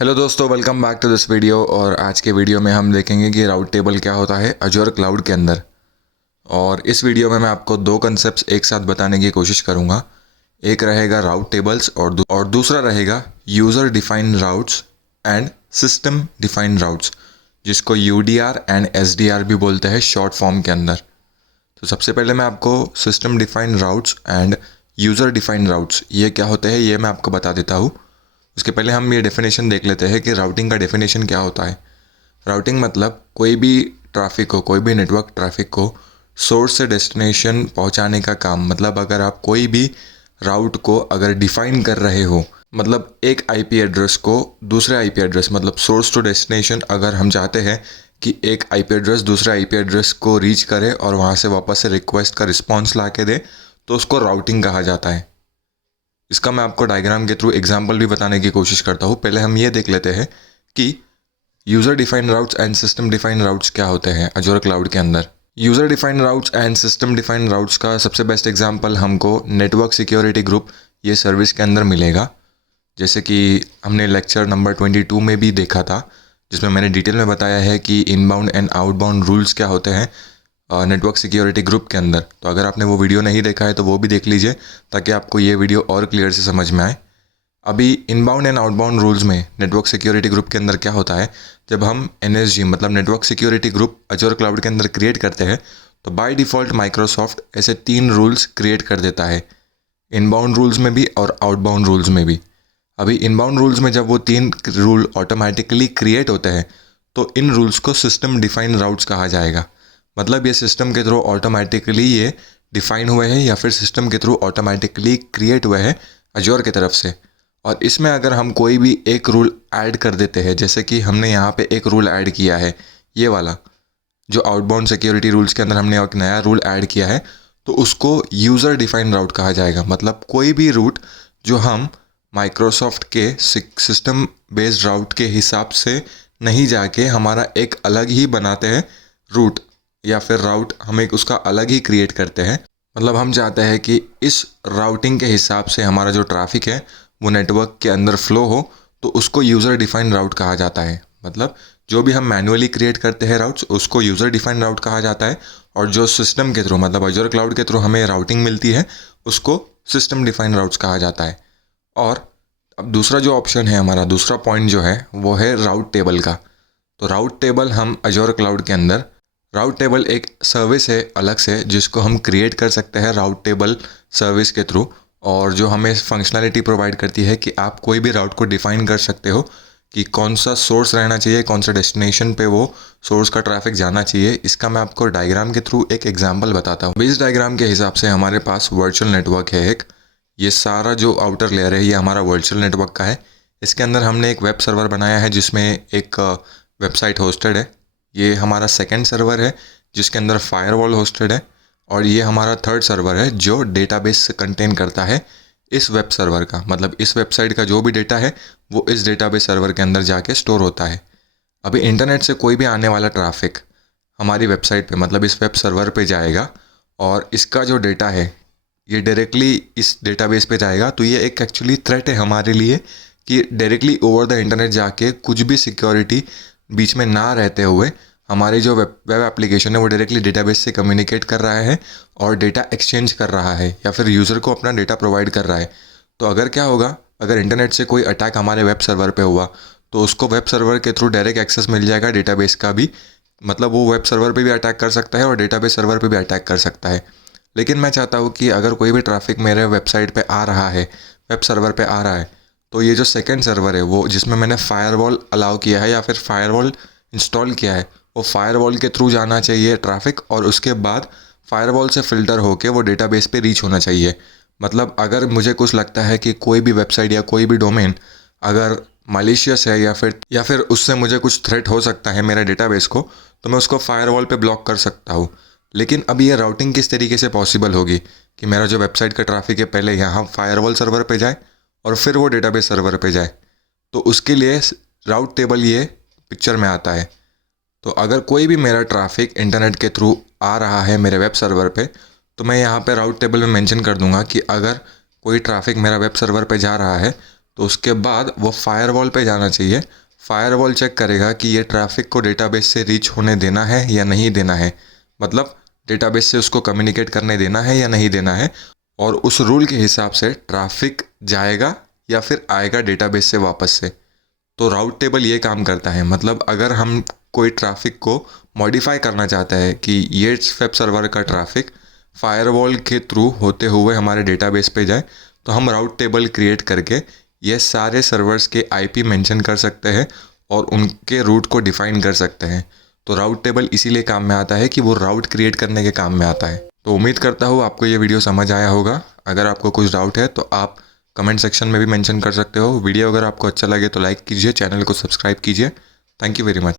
Hello दोस्तों, welcome back to this video. और आज के वीडियो में हम देखेंगे कि राउट टेबल क्या होता है अजूर क्लाउड के अंदर। और इस वीडियो में मैं आपको दो कॉन्सेप्ट्स एक साथ बताने की कोशिश करूंगा। एक रहेगा राउट टेबल्स और दूसरा रहेगा user defined routes and system defined routes, जिसको यूडीआर एंड एसडीआर भी बोलते हैं शॉर्ट फॉर्म के अंदर। तो सबसे पहले मैं आपको system defined routes end user defined routes ये क्या होते हैं ये मैं आपको बता देता हूँ। उसके पहले हम ये डेफिनेशन देख लेते हैं कि राउटिंग का डेफिनेशन क्या होता है। राउटिंग मतलब कोई भी ट्रैफिक को, कोई भी नेटवर्क ट्रैफिक को सोर्स से डेस्टिनेशन पहुंचाने का काम। मतलब अगर आप कोई भी राउट को अगर डिफाइन कर रहे हो, मतलब एक आईपी एड्रेस को दूसरे आईपी एड्रेस, मतलब सोर्स टू डेस्टिनेशन, अगर हम चाहते हैं कि एक आईपी एड्रेस दूसरे आईपी एड्रेस को रीच करे और वहाँ से वापस से रिक्वेस्ट का रिस्पॉन्स ला के दे, तो उसको राउटिंग कहा जाता है। इसका मैं आपको डायग्राम के थ्रू एग्जाम्पल भी बताने की कोशिश करता हूँ। पहले हम ये देख लेते हैं कि user defined routes and system defined routes क्या होते हैं अजूर क्लाउड के अंदर। User defined routes and system defined routes का सबसे बेस्ट एग्जांपल हमको नेटवर्क सिक्योरिटी ग्रुप ये सर्विस के अंदर मिलेगा। जैसे कि हमने लेक्चर नंबर 22 में भी देखा था, जिसमें मैंने डिटेल में बताया है कि इनबाउंड एंड आउटबाउंड रूल्स क्या होते हैं नेटवर्क सिक्योरिटी ग्रुप के अंदर। तो अगर आपने वो वीडियो नहीं देखा है तो वो भी देख लीजिए, ताकि आपको ये वीडियो और क्लियर से समझ में आए। अभी इनबाउंड एंड आउटबाउंड रूल्स में नेटवर्क सिक्योरिटी ग्रुप के अंदर क्या होता है, जब हम एनएसजी मतलब network security group Azzur cloud के अंदर क्रिएट करते हैं, तो बाय डिफ़ॉल्ट माइक्रोसॉफ्ट ऐसे 3 रूल्स क्रिएट कर देता है, इनबाउंड रूल्स में भी और आउटबाउंड रूल्स में भी। अभी इनबाउंड रूल्स में जब वो 3 रूल ऑटोमेटिकली क्रिएट होते हैं, तो इन रूल्स को सिस्टम डिफाइंड राउट्स कहा जाएगा। मतलब ये सिस्टम के थ्रू ऑटोमेटिकली ये डिफाइन हुए हैं या फिर सिस्टम के थ्रू ऑटोमेटिकली क्रिएट हुए हैं अजूर की तरफ से। और इसमें अगर हम कोई भी एक रूल ऐड कर देते हैं, जैसे कि हमने यहाँ पे एक रूल ऐड किया है, ये वाला जो आउटबाउंड सिक्योरिटी रूल्स के अंदर हमने एक नया रूल ऐड किया है, तो उसको यूज़र डिफाइंड राउट कहा जाएगा। मतलब कोई भी रूट जो हम माइक्रोसॉफ्ट के सिस्टम बेस्ड राउट के हिसाब से नहीं जाके हमारा एक अलग ही बनाते हैं रूट, या फिर राउट हम एक उसका अलग ही क्रिएट करते हैं। मतलब हम चाहते हैं कि इस राउटिंग के हिसाब से हमारा जो ट्रैफिक है वो नेटवर्क के अंदर फ्लो हो, तो उसको यूज़र डिफाइंड राउट कहा जाता है। मतलब जो भी हम मैन्युअली क्रिएट करते हैं राउट्स, उसको यूज़र डिफाइंड राउट कहा जाता है। और जो सिस्टम के थ्रू मतलब अजूर क्लाउड के थ्रू हमें राउटिंग मिलती है, उसको सिस्टम डिफाइंड राउट्स कहा जाता है। और अब दूसरा जो ऑप्शन है, हमारा दूसरा पॉइंट जो है वो है राउट टेबल का। तो राउट टेबल हम अजूर क्लाउड के अंदर, राउट टेबल एक सर्विस है अलग से, जिसको हम क्रिएट कर सकते हैं राउट टेबल सर्विस के थ्रू। और जो हमें फंक्शनैलिटी प्रोवाइड करती है कि आप कोई भी राउट को डिफाइन कर सकते हो कि कौन सा सोर्स रहना चाहिए, कौन सा डेस्टिनेशन पे वो सोर्स का ट्रैफिक जाना चाहिए। इसका मैं आपको डायग्राम के थ्रू एक एग्जांपल बताता हूँ। इस डायग्राम के हिसाब से हमारे पास वर्चुअल नेटवर्क है एक, ये सारा जो आउटर लेयर है ये हमारा वर्चुअल नेटवर्क का है। इसके अंदर हमने एक वेब सर्वर बनाया है जिसमें एक वेबसाइट होस्टेड है। ये हमारा सेकेंड सर्वर है जिसके अंदर फायरवॉल होस्टेड है। और ये हमारा थर्ड सर्वर है जो डेटाबेस कंटेन करता है इस वेब सर्वर का। मतलब इस वेबसाइट का जो भी डेटा है वो इस डेटाबेस सर्वर के अंदर जाके स्टोर होता है। अभी इंटरनेट से कोई भी आने वाला ट्रैफिक हमारी वेबसाइट पे मतलब इस वेब सर्वर पे जाएगा, और इसका जो डेटा है ये डायरेक्टली इस डेटाबेस पे जाएगा। तो ये एक एक्चुअली थ्रेट है हमारे लिए कि डायरेक्टली ओवर द इंटरनेट जाके कुछ भी सिक्योरिटी बीच में ना रहते हुए हमारी जो वेब एप्लीकेशन है वो डायरेक्टली डेटाबेस से कम्युनिकेट कर रहा है और डेटा एक्सचेंज कर रहा है, या फिर यूज़र को अपना डेटा प्रोवाइड कर रहा है। तो अगर क्या होगा, अगर इंटरनेट से कोई अटैक हमारे वेब सर्वर पे हुआ, तो उसको वेब सर्वर के थ्रू डायरेक्ट एक्सेस मिल जाएगा डेटाबेस का भी। मतलब वो वेब सर्वर पे भी अटैक कर सकता है और डेटाबेस सर्वर पे भी अटैक कर सकता है। लेकिन मैं चाहता हूँ कि अगर कोई भी ट्रैफिक मेरे वेबसाइट पे आ रहा है, वेब सर्वर पे आ रहा है, तो ये जो सेकंड सर्वर है वो जिसमें मैंने फायरवॉल अलाउ किया है या फिर फायरवॉल इंस्टॉल किया है, वो फायरवॉल के थ्रू जाना चाहिए ट्रैफिक, और उसके बाद फायरवॉल से फ़िल्टर होके वो डेटाबेस पे रीच होना चाहिए। मतलब अगर मुझे कुछ लगता है कि कोई भी वेबसाइट या कोई भी डोमेन अगर मालिशियस है या फिर उससे मुझे कुछ थ्रेट हो सकता है मेरे डेटाबेस को, तो मैं उसको फायरवॉल पे ब्लॉक कर सकता हूँ। लेकिन अभी ये राउटिंग किस तरीके से पॉसिबल होगी कि मेरा जो वेबसाइट का ट्रैफिक है पहले यहाँ फायरवॉल सर्वर पे जाए और फिर वो डेटाबेस सर्वर पे जाए। तो उसके लिए राउट टेबल ये पिक्चर में आता है। तो अगर कोई भी मेरा ट्रैफिक इंटरनेट के थ्रू आ रहा है मेरे वेब सर्वर पे, तो मैं यहाँ पे राउट टेबल में मेंशन कर दूंगा कि अगर कोई ट्रैफिक मेरा वेब सर्वर पे जा रहा है तो उसके बाद वो फायरवॉल पे जाना चाहिए। फायरवॉल चेक करेगा कि ये ट्रैफिक को डेटाबेस से रीच होने देना है या नहीं देना है, मतलब डेटाबेस से उसको कम्युनिकेट करने देना है या नहीं देना है, और उस रूल के हिसाब से ट्रैफिक जाएगा या फिर आएगा डेटाबेस से वापस से। तो राउट टेबल ये काम करता है, मतलब अगर हम कोई ट्रैफिक को मॉडिफाई करना चाहता है कि ये वेब सर्वर का ट्रैफिक फायरवॉल के थ्रू होते हुए हमारे डेटाबेस पे जाए, तो हम राउट टेबल क्रिएट करके ये सारे सर्वर्स के आईपी मेंशन कर सकते हैं और उनके रूट को डिफाइन कर सकते हैं। तो राउट टेबल इसीलिए काम में आता है कि वो राउट क्रिएट करने के काम में आता है। तो उम्मीद करता हूँ आपको ये वीडियो समझ आया होगा। अगर आपको कुछ डाउट है तो आप कमेंट सेक्शन में भी मेंशन कर सकते हो। वीडियो अगर आपको अच्छा लगे तो लाइक कीजिए, चैनल को सब्सक्राइब कीजिए। Thank you very much.